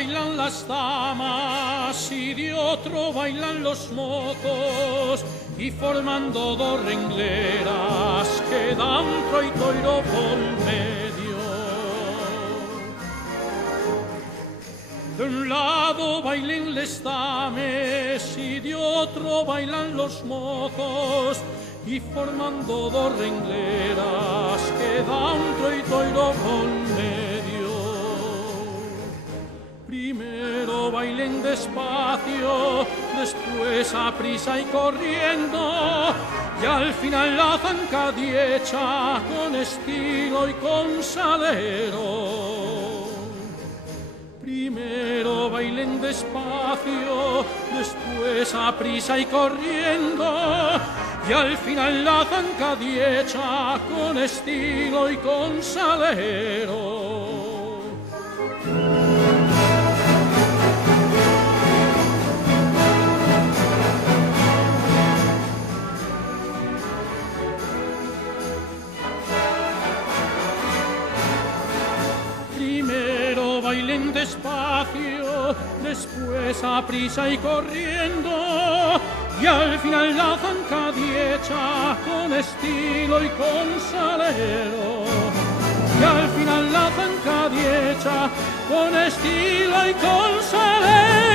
bailan las damas y de otro bailan los mozos, y formando dos rengleras quedan troito y ro por medio. De un lado bailen les dames y de otro bailan los mozos, y formando dos rengleras quedan troito y ro por medio. Primero bailen despacio, después a prisa y corriendo, y al final la zancadiecha con estilo y con salero. Primero bailen despacio, después a prisa y corriendo, y al final la zancadiecha con estilo y con salero. Primero bailen despacio, después a prisa y corriendo, y al final la zancadiecha con estilo y con salero. Y al final la zancadiecha con estilo y con salero.